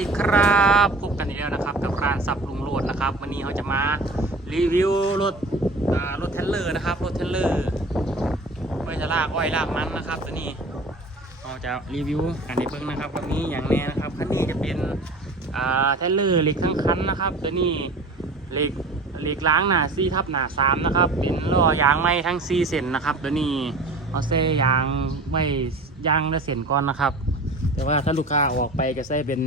ดีครับพบกันอีกแล้วนะครับกับร้านซับลุงโรดนะครับวันนี้เขาจะมารีวิวรถรถเทรลเลอร์นะครับรถเทรลเลอร์ไว้จะลากอ้อยลากมันนะครับ ตัวนี้เราจะรีวิวกันในเบื้องนะครับว่ามีอย่างแน่นะครับคันนี้จะเป็นอ่าเทรลเลอร์เหล็กทั้งคันนะครับตัวนี้เหล็กเหล็กล้างหนาซี่ทับหนาสามนะครับเป็นล้อยางไม้ทั้งซี่เส้นนะครับตัวนี้เอาเส้ยางไว้ยางและเส้นก่อนนะครับ แต่ว่าถ้าลูกค้าออกไปก็ใส่เป็น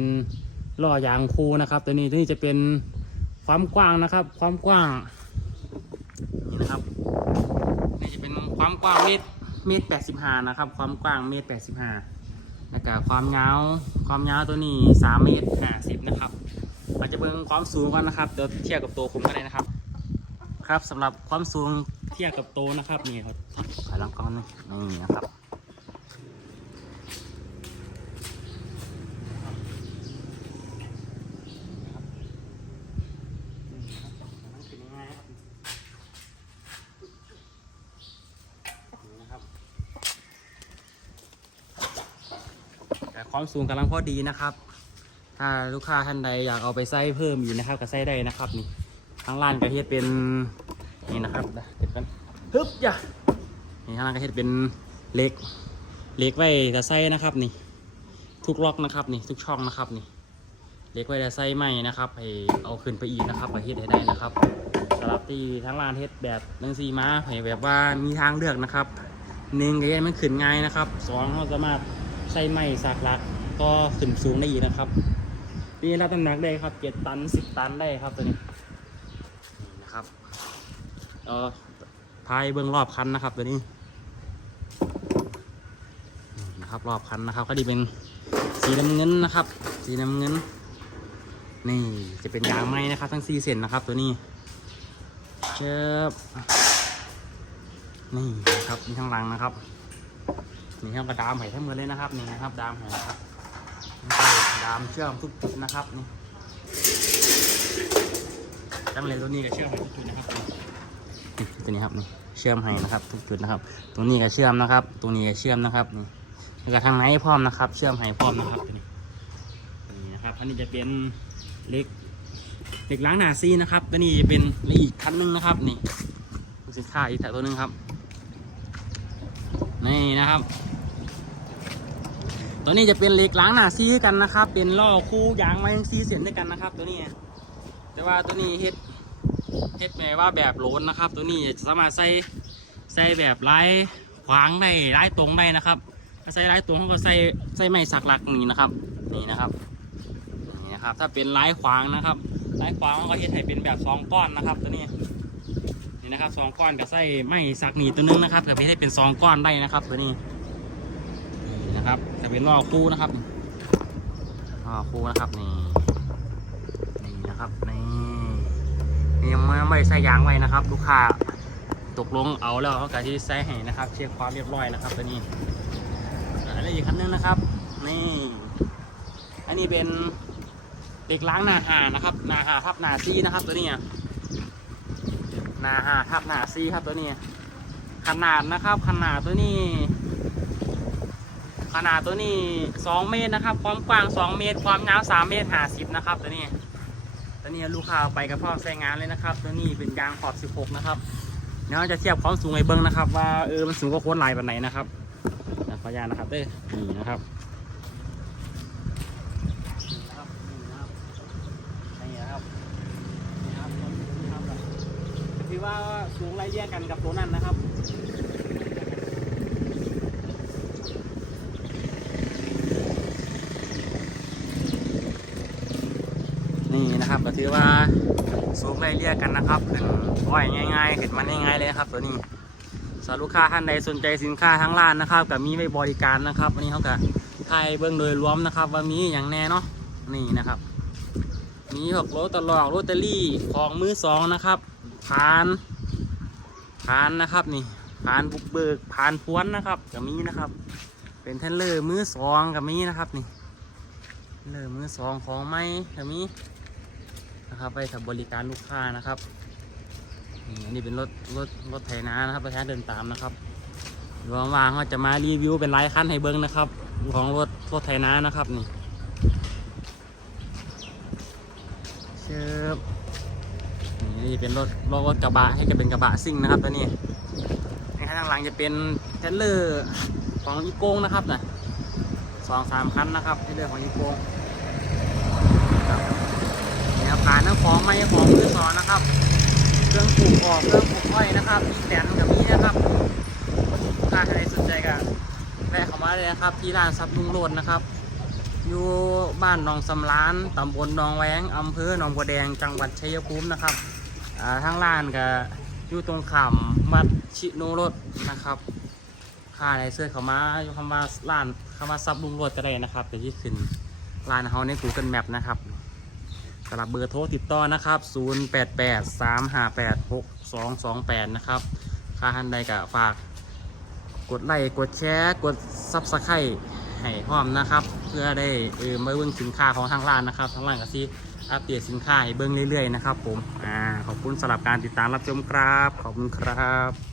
ล้อยางคูนะครับ ตัวนี้ตัวนี้จะเป็นความกว้างนะครับ ความกว้างนี่นะครับนี่จะเป็นความกว้างเมตรเมตรแปดสิบห้านะครับ ความกว้างเมตรแปดสิบห้าแล้วก็ความยาวความยาวตัวนี้สามเมตรห้าสิบนะครับอาจจะเบิ่งความสูงก่อนนะครับเดี๋ยวเทียบกับตัวผมก็ได้นะครับ ครับสำหรับความสูงเทียบกับโตวนะครับนี่ครับขายลังกล้องนี่นี่นะครับ แต่ ความสูงกำลังพอดีนะครับ ถ้าลูกค้าท่านใดอยากเอาไปใส่เพิ่มอีกนะครับก็ใส่ได้นะครับนี่ทางร้านกระเทศเป็นนี่นะครับเดี๋ยวเก็บกันฮึบอย่านี่ทางร้านกระเทศเป็นเล็กเล็กไว้จะใส่นะครับนี่ ทุกล็อกนะครับนี่ทุกช่องนะครับนี่เล็กไว้จะใส่ไหมนะครับให้เอาขึ้นไปอีกนะครับประเทศให้ได้นะครับสำหรับที่ทางร้านเฮ็ดแบบนังซีมาให้แบบว่ามีทางเลือกนะครับหนึ่งก็ยังมันขึ้นง่ายนะครับสองเราสามารถ ใส่ไม้สากลักก็ขึ้นสูงได้อีกนะครับปีนี้รับน้ำหนักได้ครับเจ็ดตันสิบตันได้ครับตัวนี้นี่นะครับเออพายเบื้องรอบคันนะครับ ตัวนี้นะครับรอบคันนะครับก็ดีเป็นสีน้ำเงินนะครับ สีน้ำเงิน นี่จะเป็นยางไม้นะครับ ทั้งสี่เส้นนะครับ ตัวนี้เชิบนี่นะครับมีข้างหลังนะครับ นี่ครับกระดามไห่ทั้งหมดเลยนะครับนี่นะครับดามไห่นะครับดามเชื่อมทุกจุดนะครับนี่ตั้งเลยตัวนี้ก็เชื่อมไห่ทุกจุดนะครับตัวนี้ครับนี่เชื่อมไห่นะครับ ทุกจุดนะครับ ตรงนี้ก็เชื่อมนะครับ ตรงนี้ก็เชื่อมนะครับนี่แล้วก็ทางไหนพร้อมนะครับ เชื่อมไห่พร้อมนะครับตัวนี้นี่นะครับอันนี้จะเป็นเล็กเล็กล้างหนาซีนะครับตัวนี้จะเป็นอีกคันหนึงนะครับ นี่สินค้าอีกแต่ตัวหนึงครับ นี่นะครับ ตัวนี้จะเป็นเหล็กล้างหน้าซีกันนะครับ เป็นล่อคู่ยางไม้ซีเสียนด้วยกันนะครับ ตัวนี้ แต่ว่าตัวนี้เฮ็ดเฮ็ดแบบว่าแบบโลนนะครับ ตัวนี้จะสามารถใส่ใส่แบบไล่ขวางได้ไล่ตรงได้นะครับถ้าใส่ไล่ตรงเขาก็ใส่ใส่ไม้สักหลักนี่นะครับ นี่นะครับนี่นะครับ ถ้าเป็นไล่ขวางนะครับไล่ขวางเขาก็เฮ็ดให้เป็นแบบสองก้อนนะครับ ตัวนี้ นะครับสองก้อนกับไส้ไม่สักหนีตัวนึงนะครับกับไม่ได้เป็นสองก้อนได้นะครับตัวนี้นี่นะครับจะเป็นล่อคู่นะครับล่อคู่นะครับนี่นี่นะครับนี่นี่ยังไม่ไม่ได้ใส่ยางไว้นะครับลูกค้าตกลงเอาแล้วเขากะที่ใส่ให้นะครับ เช็คความเรียบร้อยนะครับตัวนี้อันนี้อีกคันนึงนะครับ นี่ อันนี้เป็นเด็กล้างนาหานะครับ นาหาทับนาซีนะครับตัวนี้ หนาห้าทับหนาซีครับตัวนี้ ขนาดนะครับ ขนาดตัวนี้ ขนาดตัวนี้สองเมตรนะครับ ความกว้างสองเมตร ความยาวสามเมตรห้าสิบนะครับ ตัวนี้ตัวนี้ลูกค้าไปกับพ่อใช้งานเลยนะครับ ตัวนี้เป็นยางขอบสิบหกนะครับเดี๋ยวจะเทียบความสูงไอ้เบิ้งนะครับ ว่าเออมันสูงกว่าโค้ดลายแบบไหนนะครับขออนุญาตนะครับเด้อนี่นะครับนี่นะครับนี่นะครับนี่นะครับนี่นะครับ ถือ ว่าสูงไล่เลี่ยกันกับตัวนั้นนะครับนี่นะครับก็ถือว่าสูงไล่เลี่ยกันนะครับขึ้นอ้อยง่ายๆขึ้นมันง่ายๆเลยครับตัวนี้สำหรับลูกค้าท่านใดสนใจสินค้าทั้งร้านนะครับกับมีไว้บริการนะครับวันนี้เขากับไทยเบื้องโดยรวมนะครับ ว่ามีอย่างแน่เนาะนี่นะครับ มีหกโรตลอกโรตเตอรี่ของมือสองนะครับ พานพานนะครับนี่พานบุกเบิกพานพวนนะครับกับมีนะครับ เป็นเทนเลอร์มือสองกับมีนะครับนี่เลอร์มือสองของไม้กับมีนะครับไปทำบริการลูกค้านะครับนี่อันนี้เป็นรถรถรถไถนานะครับประชานเดินตามนะครับเดี๋ยวว่างๆเขาจะมารีวิวเป็นรายคันให้เบิ้งนะครับ ของรถรถไถนานะครับนี่เชิบ นี่เป็นรถรถกระบะให้กับเป็นกระบะซิ่งนะครับตัวนี้ข้างหลังจะเป็นเทรลเลอร์ของอีโก้งนะครับนะสองสามคันนะครับเทรลเลอร์ของอีโก้งครับนี่ครับขายทั้งของไม่ของมือสองนะครับ เครื่องปลูกออกเครื่องปลูกอ้อยนะครับมีแตนกับมีนะครับถ้าใครสนใจก็แวะเข้ามาเลยนะครับ ที่ร้านซับลุงโรดนะครับอยู่บ้านหนองสำรานตำบลหนองแวงอำเภอหนองบัวแดง จังหวัดชัยภูมินะครับ อ่าทางร้านก็อยู่ตรงขามวัดชิโนรถนะครับค่าในเสื้อเขามาอยู่คำว่าร้านคำว่าซับลุงโรดก็ได้นะครับเดี๋ยวที่ขึ้นร้านเขาใน Google Map นะครับสำหรับเบอร์โทรติดต่อนะครับ 0883586228 นะครับ ค่าหันใดก็ฝาก กดไลค์กดแชร์ กดซับสไครต์ ให้พร้อมนะครับ เพื่อได้เออมาเบิ่งสินค้าของทางร้านนะครับทางร้านก็ซีอัปเดตสินค้าให้เบิ่งเรื่อยๆนะครับผมอ่าขอบคุณสำหรับการติดตามรับชมครับขอบคุณครับ